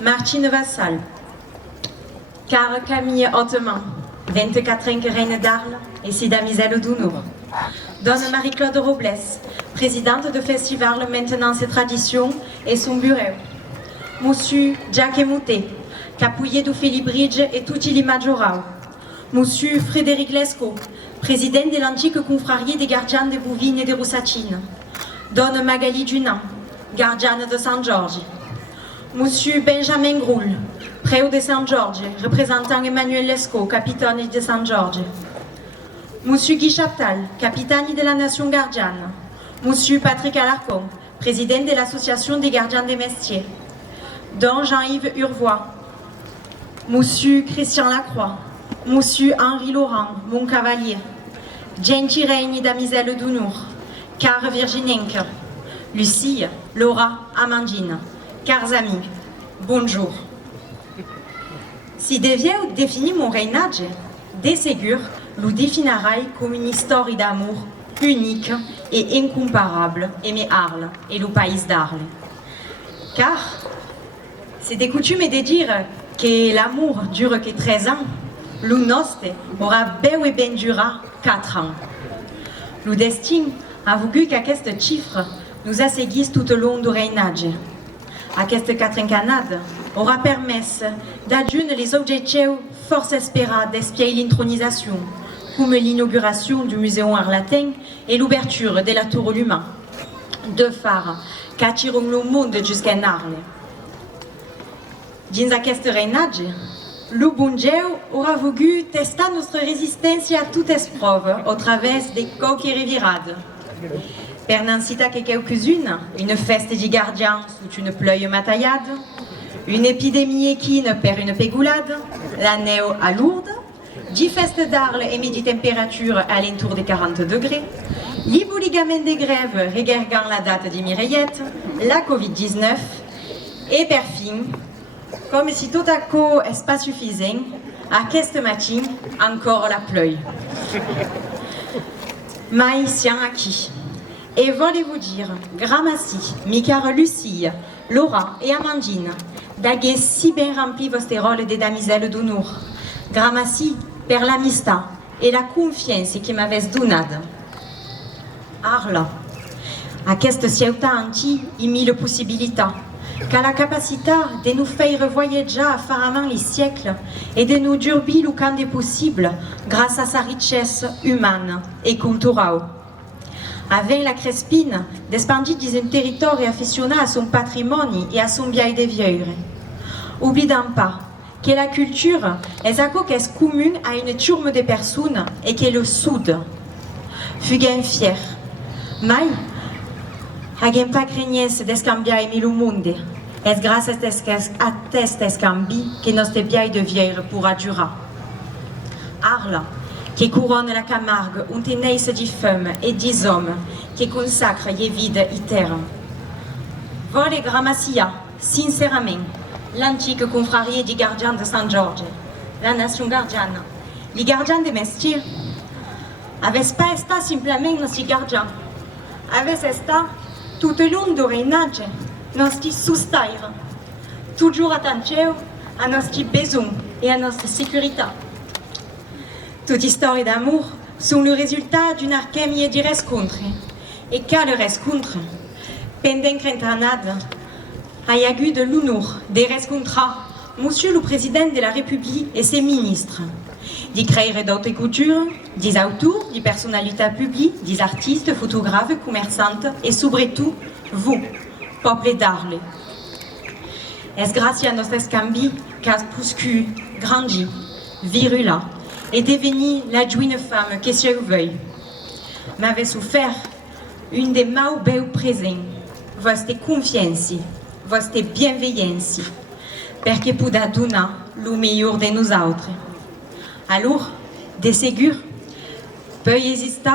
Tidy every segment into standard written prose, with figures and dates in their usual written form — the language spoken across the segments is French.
Martine Vassal. Car Camille Hauteman, 24 ans reine d'Arles et si damiselle d'Ounour. Donne Marie-Claude Robles, présidente de festival Maintenance et Traditions et son bureau. Monsieur Jacques Moutet, capouillé du Philippe Bridge et Tutti Majorao. Monsieur Frédéric Lescaut, président de l'antique confrarie des gardiens de Bouvines et de Roussatines. Donne Magali Dunant, gardienne de Saint-Georges. Monsieur Benjamin Groul, préau de Saint-Georges, représentant Emmanuel Lescaut, capitaine de Saint-Georges. Monsieur Guy Chaptal, capitaine de la Nation gardienne. Monsieur Patrick Alarcon, président de l'Association des gardiens des Mestiers. Don Jean-Yves Urvois. Monsieur Christian Lacroix. Monsieur Henri Laurent, mon cavalier. Genti Reigni Damiselle d'Ounour. Car Virginenque. Lucie, Laura, Amandine. Cars amis, bonjour. Si devait définir mon reinage, de ségur, le définirai comme une histoire d'amour unique et incomparable, aimé Arles et le pays d'Arles. Car c'est des coutumes de dire que l'amour dure que 13 ans, le nostre aura bel et bien duré 4 ans. Le destin a voulu qu'à ce chiffre nous asséguisse tout au long du reinage. Cette quatrincanade aura permis d'adjuner les objectifs force espérés d'espier l'intronisation, comme l'inauguration du Muséum Arlatin et l'ouverture de la Tour Lumin, deux phares qui attirent le monde jusqu'à Arles. Dans ce reinage, le bon Dieu aura voulu tester notre résistance à toute épreuve au travers des coques et revirades. Per n'en citer que quelques-unes, une feste de gardiens sous une pluie mataillade, une épidémie équine per une pégoulade, la neige à Lourdes, 10 festes d'Arles et midi température à l'entour des 40 degrés, l'ibouligamen des grèves regardant la date de Mireillette, la Covid-19, et per fin, comme si tout à coup n'est pas suffisant, à ce matin, encore la pluie. Maïsien acquis. Et voulez-vous dire, Gramassi, Micar Lucie, Laura et Amandine, d'aguer si bien rempli votre rôle des damiselles d'Ounour. Gramassi, per l'amistad et la confiance qui m'avait donnée. Arles, à cette ciutat anti, y mille possibilités, qu'a la capacité de nous faire voyager à faramment les siècles et de nous durber le camp des possibles grâce à sa richesse humaine et culturelle. Avec la Crespine, despendit dans un territoire affectionné à son patrimoine et à son bien de vieille. Oublions pas que la culture est un chose commune à une turme de personnes et que le Sud fut fier. Mais, n'agem pas craignes d'escambiar le monde. C'est grâce à cet escambi que notre bien de vieille pourra durer. Arles, qui couronne la Camargue, un tenace de femmes et des hommes qui consacrent les vies et terre. Vole Gramassia, sincèrement, l'antique confrarie des gardiens de Saint-Georges, la nation gardienne, les gardiens des mestiers, n'avaient pas été simplement nos gardiens, avaient été tout au long du reinage, nos soustaires, toujours attentifs à nos besoins et à notre sécurité. Toute histoire d'amour sont le résultat d'une alchimie de rencontres. Et quelle rencontre? Pendant qu'entranade, il y a eu de l'honneur, des rencontres, Monsieur le Président de la République et ses ministres, des créateurs d'autres cultures, des auteurs, des personnalités publiques, des artistes, photographes, commerçantes et surtout, vous, peuple d'Arles. Est-ce grâce à notre escambi qu'a poussé, grandi, virulent, et devenir la jolie femme que je veuille. M'avait souffert une des plus belles présents, votre confiance, votre bienveillance, parce que pour donner le meilleur de nous autres. Alors, de ségur, peut exister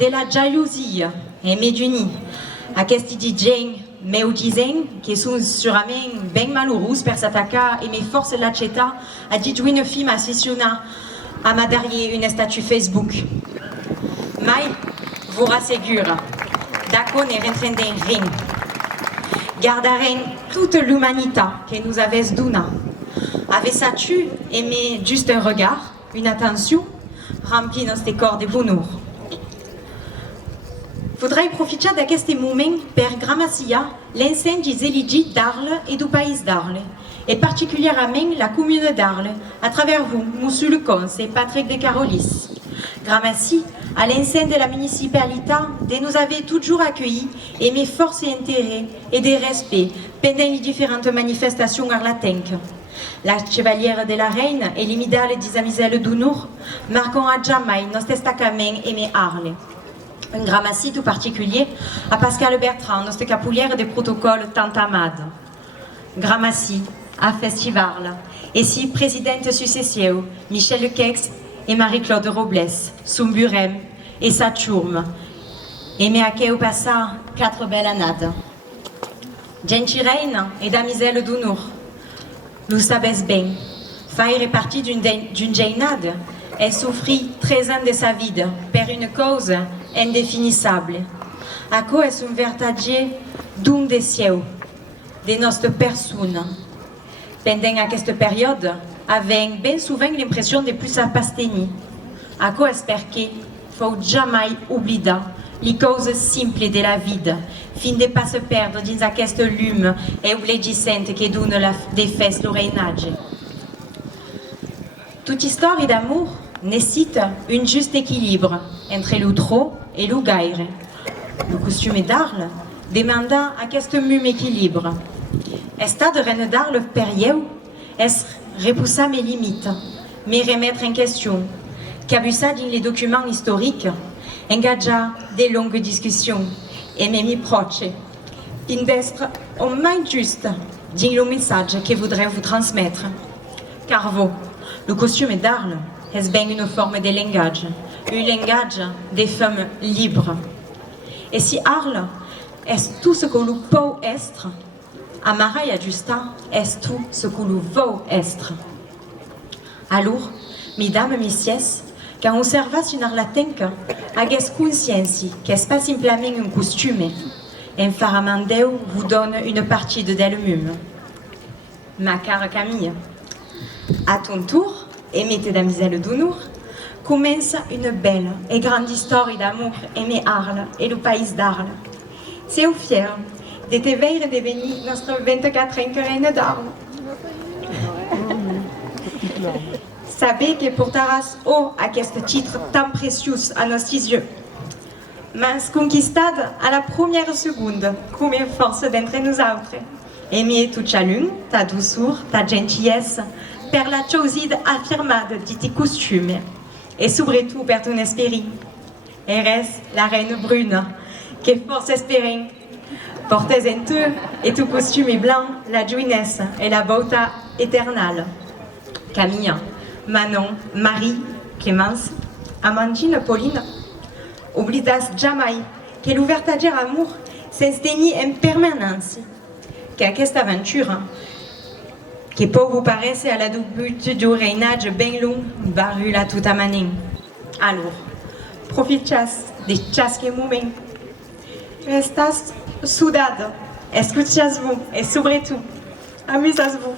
de la jalousie et médunie, à qu'est-ce que gens me disent qui sont sûrement bien malheureux pour s'attaquer et mes forces la cheta à dire une fille associationnée à ma derrière une statue Facebook. Mais, vous rassegure, d'accord n'est rentré dans rien. Gardaren toute l'humanité que nous avait donna. Avais-tu aimé juste un regard, une attention, rempli nostre corps de bonheur? Voudrais profiter d'aquest moment per Gramassia l'enceinte des éligies d'Arles et du pays d'Arles, et particulièrement la commune d'Arles, à travers vous, Monsieur le Conse et Patrick de Carolis. Gramassie, à l'enceinte de la municipalité, de nous avait toujours accueillis, aimé force et intérêt et des respects pendant les différentes manifestations arlatenques. La chevalière de la Reine et les médailles d'Isamiselle d'Honneur marquent à jamais notre destacament aimé Arles. Un Gramassie tout particulier à Pascal Bertrand, notre capoulière des protocoles tant amade. Gramassie, à Festival, et si présidente successio, Michel Lequex et Marie-Claude Robles, Sumburem et Saturme, et me au passant 4 belles annades. Gentireine et damiselle d'Honneur, nous savez bien, faire est partie d'une geinade, elle souffrit 13 ans de sa vie per une cause indéfinissable. À quoi est un vertige d'un des cieux, de notre personne. Pendant cette période, avec bien souvent l'impression de plus s'apasteni. À quoi espère qu'il faut jamais oublier les causes simples de la vie, fin de ne pas se perdre dans cette lume et oublégisante qui donne la défesse le reinage. Toute histoire d'amour nécessite un juste équilibre entre le trop et le gaire. Le costume d'Arles demanda à ce même équilibre. Est-ce de reine d'Arles période, est-ce repousser mes limites, me remettre en question, qu'abusa dans les documents historiques, engagea des longues discussions et me proche, fin d'être au moins juste dans le message que voudrais vous transmettre. Car vous, le costume d'Arles est bien une forme de langage, un langage des femmes libres. Et si Arles est tout ce que le peut être, Amara et Justa est tout ce que le veut être. Alors, mesdames et messieurs, quand on servasse une arlatenque, agez conscience que ce n'est pas simplement un costume. Un faramandeu vous donne une partie de d'elle-même. Ma chère Camille, à ton tour, et mesdames d'Honneur, commence une belle et grande histoire d'amour aimé Arles et le pays d'Arles. C'est au fier de te veiller devenir notre 24e reine d'Arles. Savez que pour ta race haut à ce titre tant précieux à nos yeux. Mais conquistade à la première seconde, comme une force d'entre nous autres. Aimer toute chalune, ta douceur, ta gentillesse, per la chose affirmade de tes costumes, et surtout per ton esprit. Eres la reine brune, que force espérer. Portez en tout et tout costume blanc, la jeunesse et la beauté éternelle. Camille, Manon, Marie, Clémence, Amandine, Pauline, oublidas jamais que l'ouverture amour s'installe en permanence, qu'à cette aventure, qui peut vous paraître à la but du reinage bien long, barule à toute manin. Alors, profitez de chaque moment. Restas soudade, escuchas-vous et surtout, amusez-vous.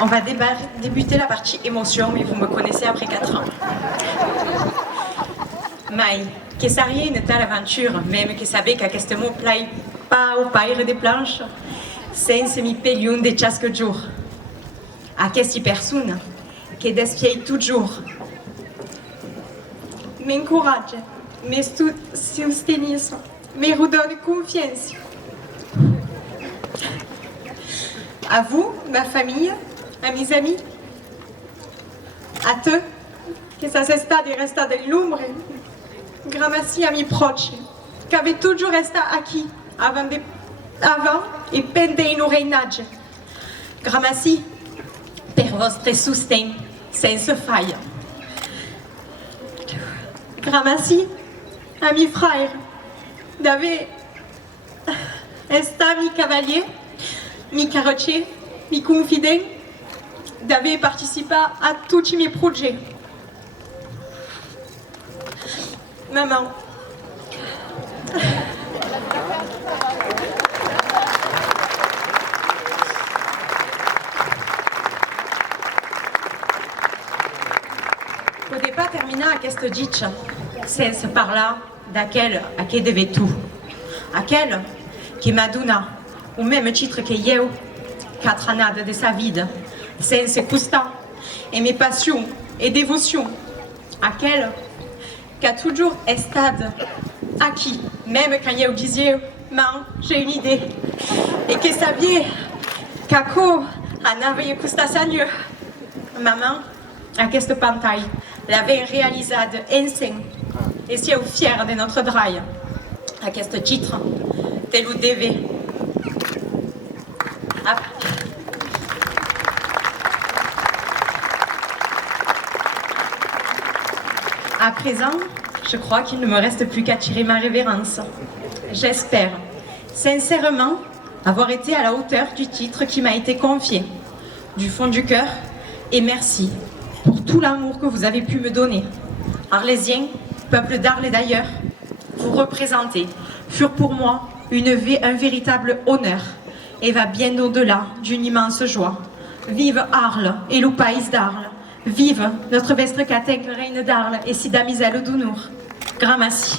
On va débuter la partie émotion, mais vous me connaissez après 4 ans. Mais, que ça rien une telle aventure, même que savez qu'à ce mot plaît pas au paire des planches, c'est un semi-pélion de chaque jour. À cette personne qui défie toujours, m'encourage, me soutient, me redonne confiance. À vous, ma famille, à mes amis, à eux, que ça s'est de rester de l'ombre, Gramassie à mes proches, qui avaient toujours resté acquis avant et pendant nos reinages. Gramassie, per votre soutien, sans faille. Gramassie, à mes frères, d'avoir esta mi cavalier, mi carroccier, mi confident, d'ave participa a tutti i miei progetti. Maman. Podepa terminar aquest ditx sense parlar d'aquell a qui devait tout. Aquell qui m'a donné au même titre que eu 4 années de sa vie, sense costar, et mes passions et dévotions. Aquell qui a toujours estat acquis, même quand eu disais, man, j'ai une idée, et que saviez qu'aco en avait costat sa lieu. Maman, aquesta pantaille, l'avait réalisée ensemble, et si fière de notre draille. Aquest titre, te lo devais. À présent, je crois qu'il ne me reste plus qu'à tirer ma révérence. J'espère, sincèrement, avoir été à la hauteur du titre qui m'a été confié, du fond du cœur, et merci pour tout l'amour que vous avez pu me donner. Arlésiens, peuple d'Arles et d'ailleurs, vous représenter furent pour moi un véritable honneur et va bien au-delà d'une immense joie. Vive Arles et le pays d'Arles. Vive notre vestre cathèque reine d'Arles et si damiselle d'Ounour. Grand merci.